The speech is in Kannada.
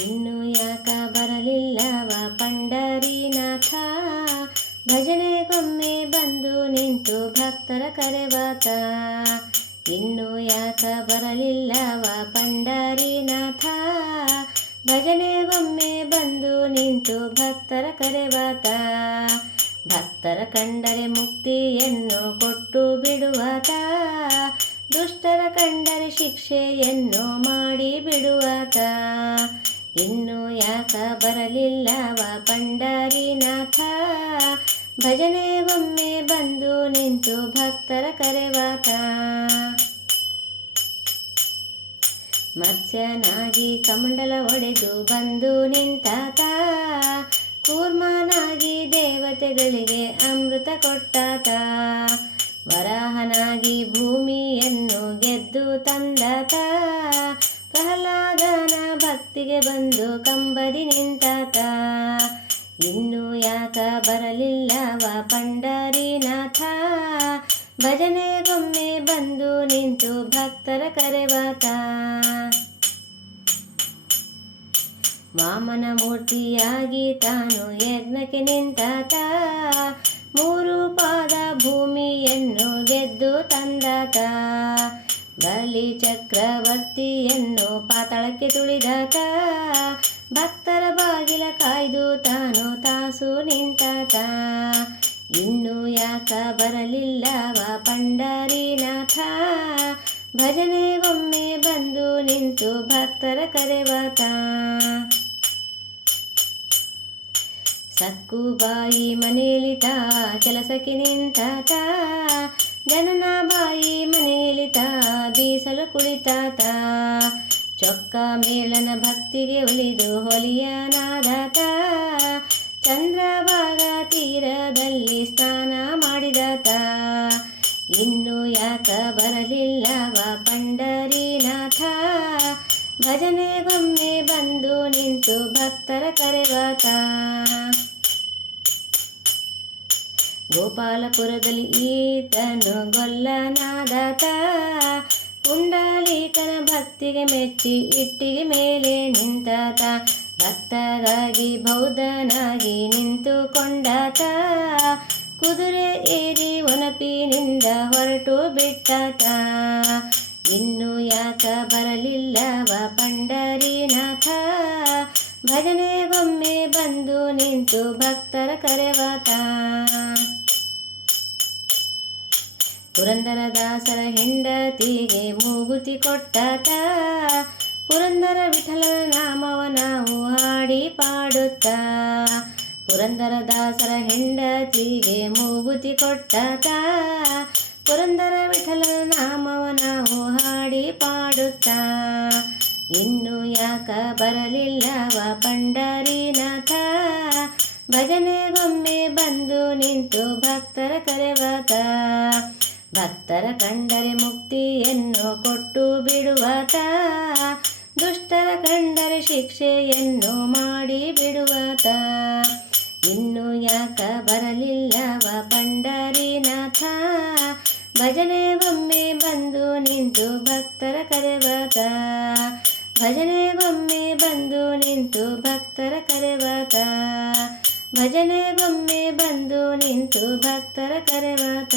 ಇನ್ನು ಯಾಕ ಬರಲಿಲ್ಲವ ಪಂಡರೀನಾಥ, ಭಜನೆಗೊಮ್ಮೆ ಬಂದು ನಿಂತು ಭಕ್ತರ ಕರೆವಾತ. ಇನ್ನು ಯಾಕ ಬರಲಿಲ್ಲವ ಪಂಡರೀನಾಥ, ಭಜನೆಗೊಮ್ಮೆ ಬಂದು ನಿಂತು ಭಕ್ತರ ಕರೆವಾತ. ಭಕ್ತರ ಕಂಡರೆ ಮುಕ್ತಿಯನ್ನು ಕೊಟ್ಟು ಬಿಡುವಾತ, ದುಷ್ಟರ ಕಂಡರೆ ಶಿಕ್ಷೆಯನ್ನು ಮಾಡಿ ಬಿಡುವಾತ. ಇನ್ನು ಯಾಕ ಬರಲಿಲ್ಲವ ಪಂಡರೀನಾಥ, ಭಜನೆಗೊಮ್ಮೆ ಬಂದು ನಿಂತು ಭಕ್ತರ ಕರೆವಾತ. ಮತ್ಸ್ಯನಾಗಿ ಕಮಂಡಲ ಒಡೆದು ಬಂದು ನಿಂತಾತ, ಕೂರ್ಮನಾಗಿ ದೇವತೆಗಳಿಗೆ ಅಮೃತ ಕೊಟ್ಟಾತ. ವರಾಹನಾಗಿ ಭೂಮಿಯನ್ನು ಗೆದ್ದು ತಂದಾತ, ಪ್ರಹ್ಲಾದನ ಭಕ್ತಿಗೆ ಬಂದು ಕಂಬದಿ ನಿಂತಾತ. ಇನ್ನು ಯಾಕ ಬರಲಿಲ್ಲವ ಪಂಡರೀನಾಥ, ಭಜನೆಗೊಮ್ಮೆ ಬಂದು ನಿಂತು ಭಕ್ತರ ಕರೆವಾತ. ವಾಮನ ಮೂರ್ತಿಯಾಗಿ ತಾನು ಯಜ್ಞಕ್ಕೆ ನಿಂತಾತ, ಮೂರು ಪಾದ ಭೂಮಿಯನ್ನು ಗೆದ್ದು ತಂದಾತ. ಬಲಿ ಚಕ್ರವರ್ತಿಯನ್ನು ಪಾತಾಳಕ್ಕೆ ತುಳಿದಾತ, ಭಕ್ತರ ಬಾಗಿಲ ಕಾಯ್ದು ತಾನು ತಾಸು ನಿಂತಾತ. ಇನ್ನು ಯಾಕ ಬರಲಿಲ್ಲವ ಪಂಡರೀನಾಥ, ಭಜನೆಗೊಮ್ಮೆ ಬಂದು ನಿಂತು ಭಕ್ತರ ಕರೆವಾತ. ಸಕ್ಕುಬಾಯಿ ಮನೆಯಲಿತ ಕೆಲಸಕ್ಕೆ ನಿಂತಾತ, ಜನನ ಬಾಯಿ ಮನೆಯಲಿತ ಬೀಸಲು ಕುಳಿತಾತ. ಚೊಕ್ಕ ಮೇಳನ ಭಕ್ತಿಗೆ ಒಲಿದು ಹೊಲಿಯನಾದಾತ, ಚಂದ್ರಭಾಗ ತೀರದಲ್ಲಿ ಸ್ನಾನ ಮಾಡಿದಾತ. ಇನ್ನು ಯಾಕ ಬರಲಿಲ್ಲವ ಪಂಡರೀನಾಥ, ಭಜನೆಗೊಮ್ಮೆ ಬಂದು ನಿಂತು ಭಕ್ತರ ಕರೆವಾತ. ಗೋಪಾಲಪುರದಲ್ಲಿ ಈತನು ಗೊಲ್ಲನಾದಾತ, ಪುಂಡಲೀಕನ ಭಕ್ತಿಗೆ ಮೆಚ್ಚಿ ಇಟ್ಟಿಗೆ ಮೇಲೆ ನಿಂತಾತ. ಭಕ್ತರಾಗಿ ಬೌದ್ಧನಾಗಿ ನಿಂತುಕೊಂಡಾತ, ಕುದುರೆ ಏರಿ ಒನಪಿನಿಂದ ಹೊರಟು ಬಿಟ್ಟಾತ. ಇನ್ನು ಯಾಕ ಬರಲಿಲ್ಲವ ಪಂಡರೀನಾಥ, ಭಜನೆಗೊಮ್ಮೆ ಬಂದು ನಿಂತು ಭಕ್ತರ ಕರೆವಾತ. ಪುರಂದರದಾಸರ ಹೆಂಡತಿಗೆ ಮೂಗುತಿ ಕೊಟ್ಟಾತ, ಪುರಂದರ ವಿಠಲನ ನಾಮವ ನಾವು ಹಾಡಿ ಪಾಡುತ್ತಾ. ಪುರಂದರದಾಸರ ಹೆಂಡತಿಗೆ ಮೂಗುತಿ ಕೊಟ್ಟಾತ, ಪುರಂದರ ವಿಠಲನ ನಾಮವ ನಾವು ಹಾಡಿ ಪಾಡುತ್ತಾ. ಇನ್ನು ಯಾಕ ಬರಲಿಲ್ಲವ ಪಂಡರೀನಾಥ, ಭಜನೆಗೊಮ್ಮೆ ಬಂದು ನಿಂತು ಭಕ್ತರ ಕರೆವಾತ. ಭಕ್ತರ ಕಂಡರೆ ಮುಕ್ತಿಯನ್ನು ಕೊಟ್ಟು ಬಿಡುವಾತ, ದುಷ್ಟರ ಕಂಡರೆ ಶಿಕ್ಷೆಯನ್ನು ಮಾಡಿ ಬಿಡುವಾತ. ಇನ್ನು ಯಾಕ ಬರಲಿಲ್ಲವ ಪಂಡರೀನಾಥ, ಭಜನೆಗೊಮ್ಮೆ ಬಂದು ನಿಂತು ಭಕ್ತರ ಕರೆವಾತ. ಭಜನೆಗೊಮ್ಮೆ ಬಂದು ನಿಂತು ಭಕ್ತರ ಕರೆವಾತ. ಭಜನೆಗೊಮ್ಮೆ ಬಂದು ನಿಂತು ಭಕ್ತರ ಕರೆವಾತ.